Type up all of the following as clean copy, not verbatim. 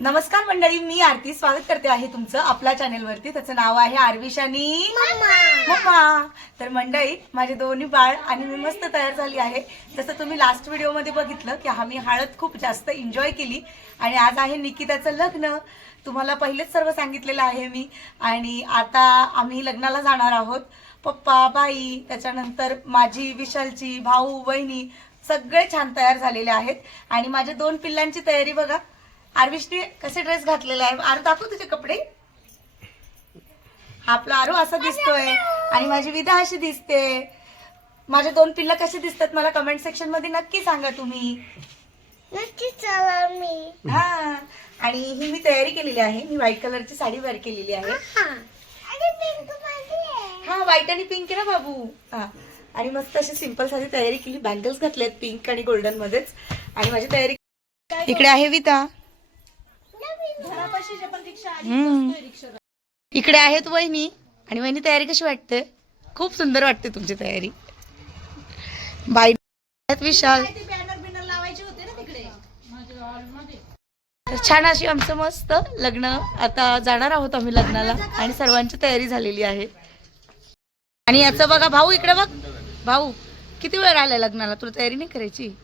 नमस्कार मंडळी, मी आरती स्वागत करते आहे तुमचं आपल्या चॅनेलवरती. त्याचं नाव आहे आरविश आणि मम्मा. तर मंडळी, माझे दोन्ही बाळ आणि मी मस्त तयार झाली आहे. जसं तुम्ही लास्ट व्हिडिओमध्ये बघितलं की आम्ही हळद खूप जास्त एन्जॉय केली आणि आज आहे निकिताचं लग्न. तुम्हाला पहिलेच सर्व सांगितलेलं आहे मी. आणि आता आम्ही लग्नाला जाणार आहोत. पप्पा, बाई, त्याच्यानंतर माझी, विशालची, भाऊ, बहिणी सगळे छान तयार झालेले आहेत. आणि माझ्या दोन पिल्लांची तयारी बघा. आरविशने कसे ड्रेस घातलेला आहे. आरू दाखव तुझे कपडे. आपला आरू असा दिसतोय आणि माझी विदा अशी दिसते. माझे दोन पिल्ला कसे दिसतात मला कमेंट सेक्शन मध्ये नक्की सांगा तुम्ही. नक्की चला मी. हा, आणि ही मी तयारी केलेली आहे. मी व्हाईट कलरची साडी वेअर केलेली आहे. आणि पिंक मध्ये आहे. हा, व्हाईट आणि पिंक आहे ना बाबू. हा, आणि मस्त अशी सिंपल साधी तयारी केली. बँगल्स घातलेत पिंक आणि गोल्डन मध्येच. आणि माझी तयारी इकडे आहे विदा. इकडे आहेत वहिनी. आणि वहिनी तयारी कशी वाटते? खूप सुंदर वाटते तुमची तयारी. बाई विशाल. तर छान अशी आमचं मस्त लग्न. आता जाणार आहोत आम्ही लग्नाला आणि सर्वांची तयारी झालेली आहे. आणि याचं बघा भाऊ, इकडे बघ भाऊ, किती वेळ राहिलाय लग्नाला? तुला तयारी नाही करायची?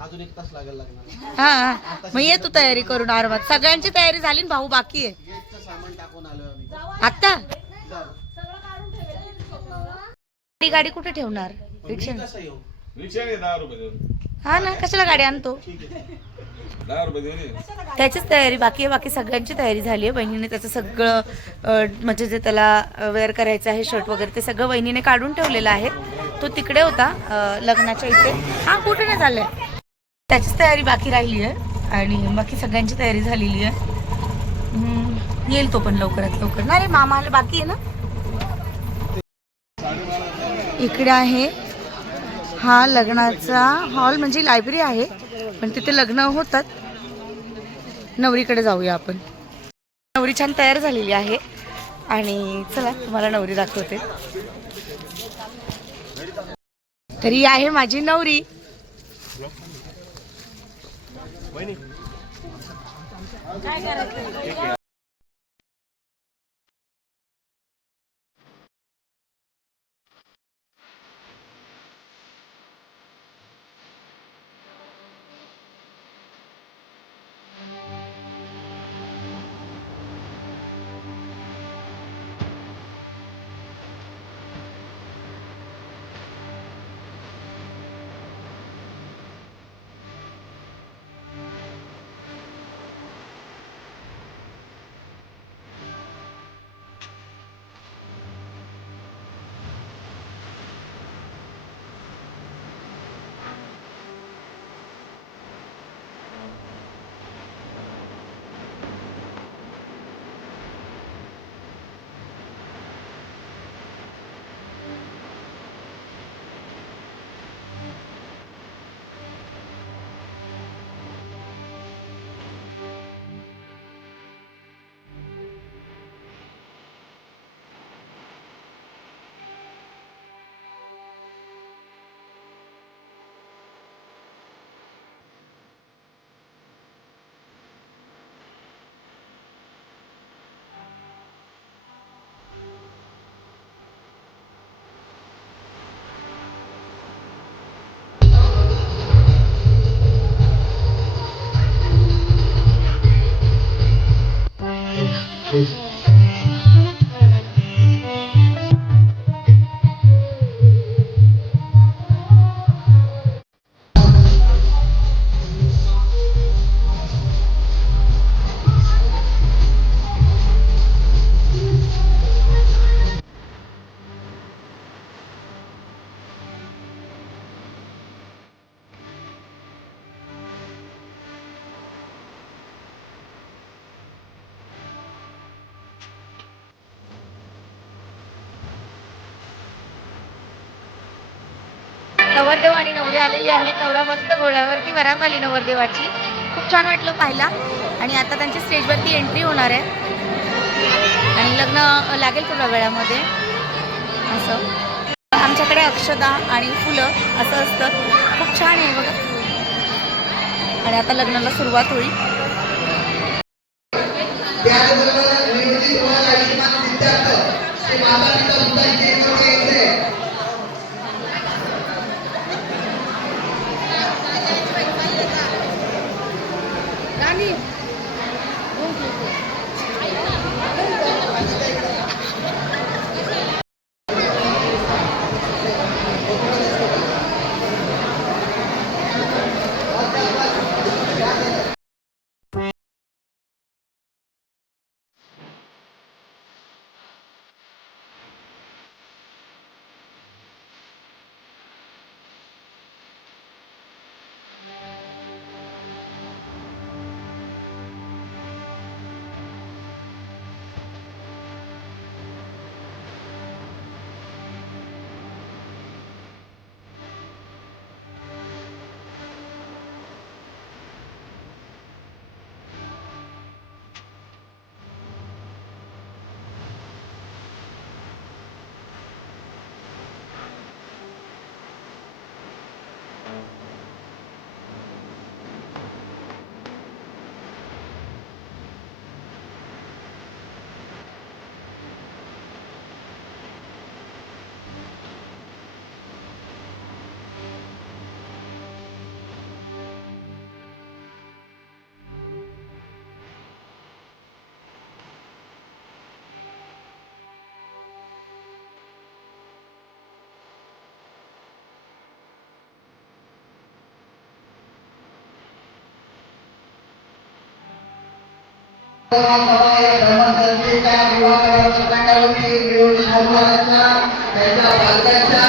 अजून 1 तास लागेल लग्नाला. हा, मग ये तू तयारी करून आरामात. सगळ्यांची तयारी झाली, भाऊ बाकी आहे. गेटचं सामान टाकून आलो आम्ही. आता जाऊ. गाडी कुठे ठेवणार? रिक्षा. कसं येऊ? रिक्षाने 10 रुपये देऊन. हा ना, कशाला गाडी आणतो? 10 रुपये देऊन ये. त्याचीच तयारी बाकी आहे. बाकी सगळ्यांची तयारी झाली आहे. बहिणीने त्याचं सगळं म्हणजे जे त्याला वेअर करायचं आहे, शर्ट वगैरे, ते सगळं वहिनीने काढून ठेवलेलं आहे. तो तिकडे होता लग्नाच्या इथे. हा, कुठे नाही चाललंय. त्याचीच तयारी बाकी राहिली आहे आणि बाकी सगळ्यांची तयारी झालेली आहे. येईल तो पण लवकरात लवकर. नाही रे, मामाला बाकी आहे ना. इकडे आहे हा लग्नाचा हॉल, म्हणजे लायब्ररी आहे पण तिथे लग्न होतात. नवरीकडे जाऊया आपण. नवरी छान तयार झालेली आहे आणि चला तुम्हाला नवरी दाखवते. तरी आहे माझी नवरी. नवरदेव आणि नवरी आलेली आहे. नवरा मस्त घोड्यावरती वरात आली नवरदेवाची. खूप छान वाटलं पाहायला. आणि आता त्यांची स्टेजवरती एंट्री होणार आहे आणि लग्न लागेल थोड्या वेळामध्ये. असं आमच्याकडे अक्षता आणि फुलं असं असतं. खूप छान आहे बघा. आणि आता लग्नाला सुरुवात होईल. त्याचबरोबर नियोजित व आयुष्यमान विद्यार्थ ते माता पिता सुद्धा इथे एकत्र यायचे. धर्मसंस्थेच्या विभागाच्या संघावरती मिळून शाहूवालांचा त्यांच्या पालकांच्या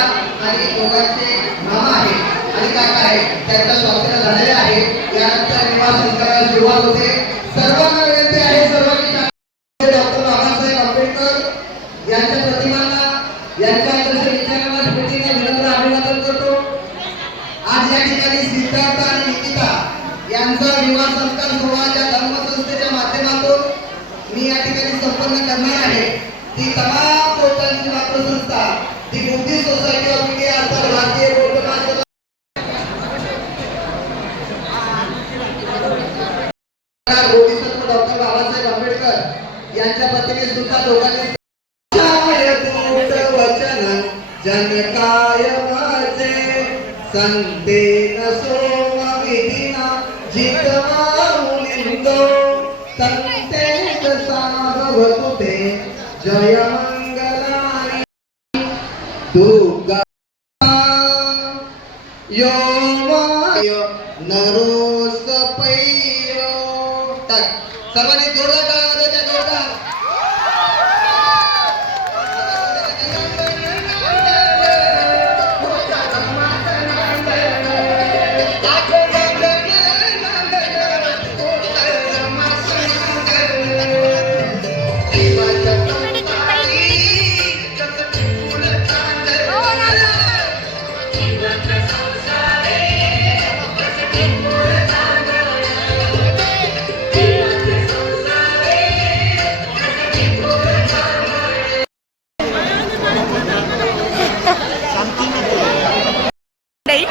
आणि दोघांचे मामा आहे आणि काका आहे त्यांचा स्वाक्षर झालेले आहे. यानंतर विवाह संस्काराला सुरुवात होते. सर्वांना विनंती आहे सर्वांनी डॉक्टर बाबासाहेब आंबेडकर यांच्या प्रतिमांना यांच्या आदर्श विचारांना स्मृतीने विनम्र अभिवादन करतो. आज या ठिकाणी सिद्धार्थ आणि निकिता यांचा विवाह संस्कार सोहळा या धर्मसंस्थेच्या माध्यमातून मी या ठिकाणी संपन्न करणार आहे. ती तमाम लोकांची मात्र संस्था ती बुद्धिस्ट सोसायटी ऑफ इंडिया अर्थात भारतीय बौद्ध महासभा बोधिसत्व डॉक्टर बाबासाहेब आंबेडकर यांच्या पत्नी सुद्धा दोघांनी वचन जनकाय माझे संतेन सोम विधिना जितवाउलिंदो संतेत सार्वभौते जय मंगलाय दुर्गा यो माय नरोस पैयो. सर्वांनी जोरदार टाळ्या वाजवायच्या, जोरदार.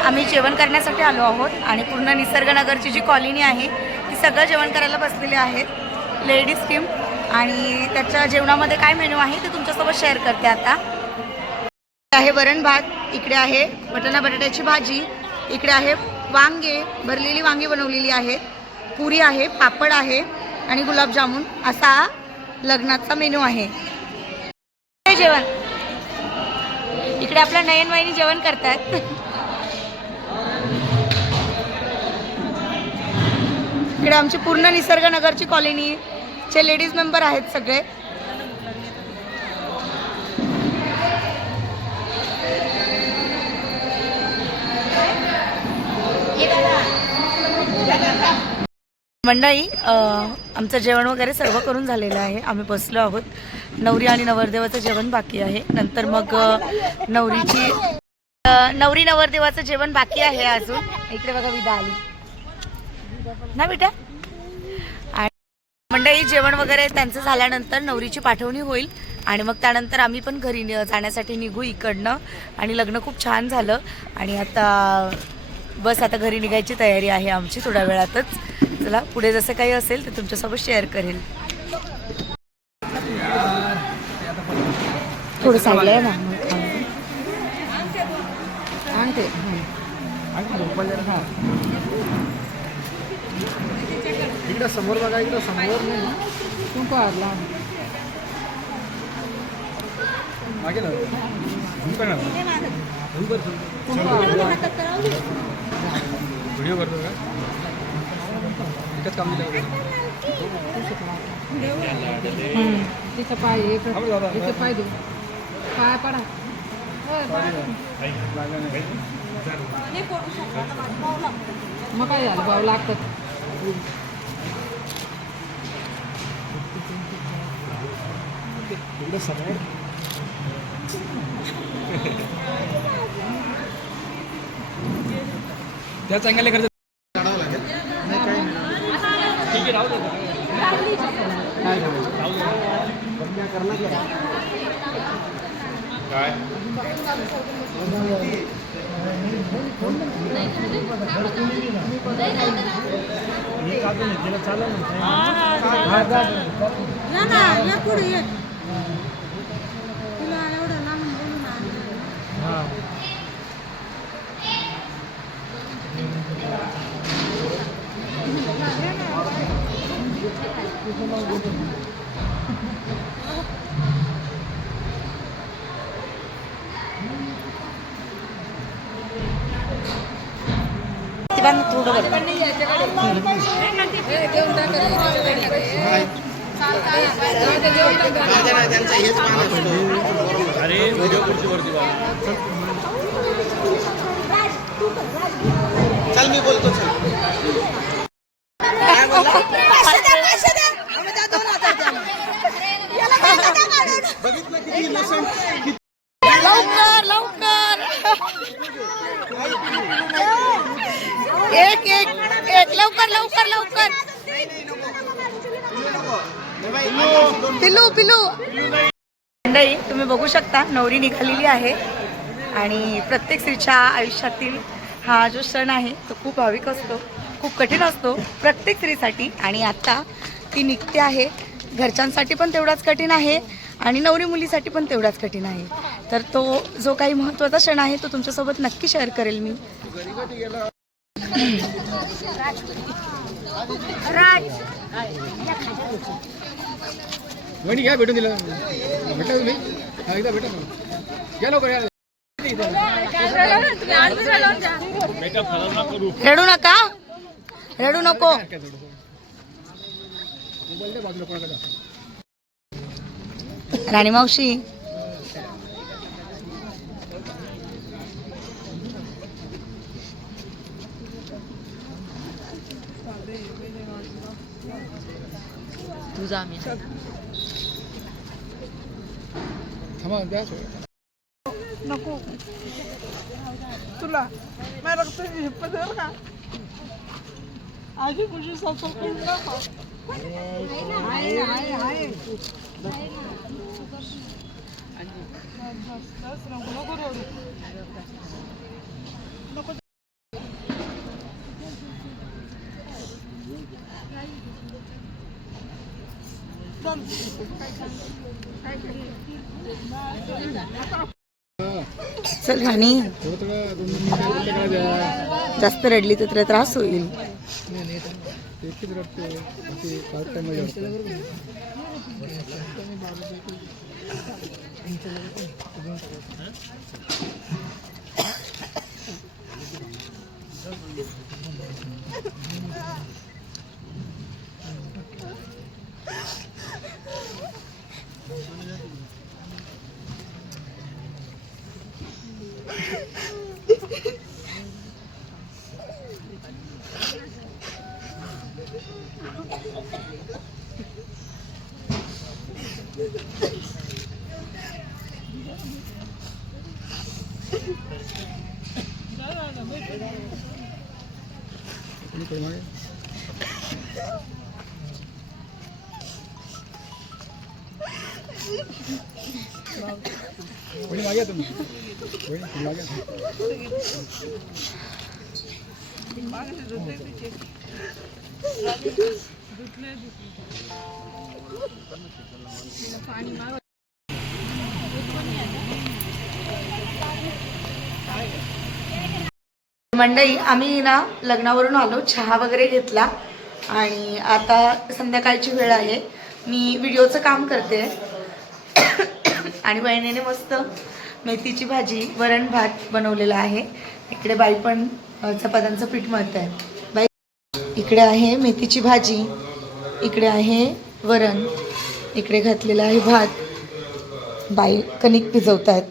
आम्ही जेवण करण्यासाठी आलो आहोत आणि पूर्ण निसर्गनगरची जी कॉलनी आहे ती सगळं जेवण करायला बसलेले आहेत. लेडीज टीम आणि त्याच्या जेवणामध्ये काय मेनू आहे ते तुमच्यासोबत शेअर करते आता. आहे वरण भात, इकडे आहे वटाणा बटाट्याची भाजी, इकडे आहे वांगे, भरलेली वांगी बनवलेली आहेत, पुरी आहे, पापड आहे आणि गुलाबजामुन असा लग्नाचा मेनू आहे. जेवण इकडे आपल्या नयनवाहिनी जेवण करतात. इकडे आमची पूर्ण निसर्गनगरची कॉलनीचे लेडीज मेंबर आहेत सगळे. मंडळी आमचं जेवण वगैरे सर्व करून झालेलं आहे. आम्ही बसलो आहोत. नवरी आणि नवरदेवाचं जेवण बाकी आहे. नंतर मग नवरी नवरदेवाचं जेवण बाकी आहे अजून. इकडे बघा विदा आली ना बेटा. आणि मंडळी जेवण वगैरे त्यांचं झाल्यानंतर नवरीची पाठवणी होईल आणि मग त्यानंतर आम्ही पण घरी जाण्यासाठी निघू इकडनं. आणि लग्न खूप छान झालं आणि आता घरी निघायची तयारी आहे आमची थोड्या वेळातच. चला पुढे जसं काही असेल ते तुमच्यासोबत शेअर करेल. थोडं साईडला आहे ना आणते इकडं समोर बघा, इकडं समोर तू पाहला मागे ना व्हिडिओ करतो का इथंच काम दिलं तिचा पाय इथे पाय देऊ पाय पडा मग काय झालं भाऊ लागतात इकडं समोर त्या चांगल्या खर्च काढावं लागेल. ठीक आहे, राहू दे. काय त्यांचं हेच मान असतो. अरे व्हिडिओ कुठची वरती चल मी बोलतो चल काय बोलला बघितलं किती innocent. लवकर लवकर एक एक एक लवकर लवकर लवकर पिलू पिलू मंडळी तुम्ही बघू शकता नवरी निघालेली आहे आणि प्रत्येक स्त्रीच्या आयुष्यातील हा जो क्षण आहे तो खूप भाविक असतो, खूप कठीण असतो प्रत्येक स्त्रीसाठी. आणि आता ती निघते आहे, घरच्यांसाठी पण तेवढाच कठीण आहे आणि नवरी मुलीसाठी पण तेवढाच कठीण आहे. तर तो जो काही महत्त्वाचा क्षण आहे तो तुमच्यासोबत नक्की शेअर करेल मी. वहिनी घ्या भेटून दिलं भेटा तुम्ही हा एकदा भेटा घ्या लवकर या. रडू नका रडू नको. राणी मावशी तुझा थांबा द्या नको तुला मैं रखते हिप्पत है का आजी खुशी सब सब करना हाय हाय हाय चल राणी जास्त रडली तर तुला त्रास होईल. मागे तुम्ही मागे मंडळी आम्ही ना लग्नावरून आलो, चहा वगैरे घेतला आणि आता संध्याकाळची वेळ आहे. मी व्हिडिओचं काम करते आणि वहिनीने मस्त मेथीची भाजी वरण भात बनवलेला आहे. इकडे बाई पण चपात्यांचं पीठ मळत आहे. बाई इकडे आहे मेथीची भाजी, इकडे आहे वरण, इकडे घातलेलं आहे भात. बाई कणिक भिजवत आहेत.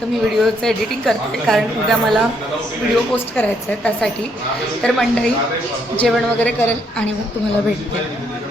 तर मी व्हिडिओचं एडिटिंग करते कारण उद्या मला व्हिडिओ पोस्ट करायचा आहे त्यासाठी. तर मंडळी जेवण वगैरे करेल आणि मग तुम्हाला भेटते.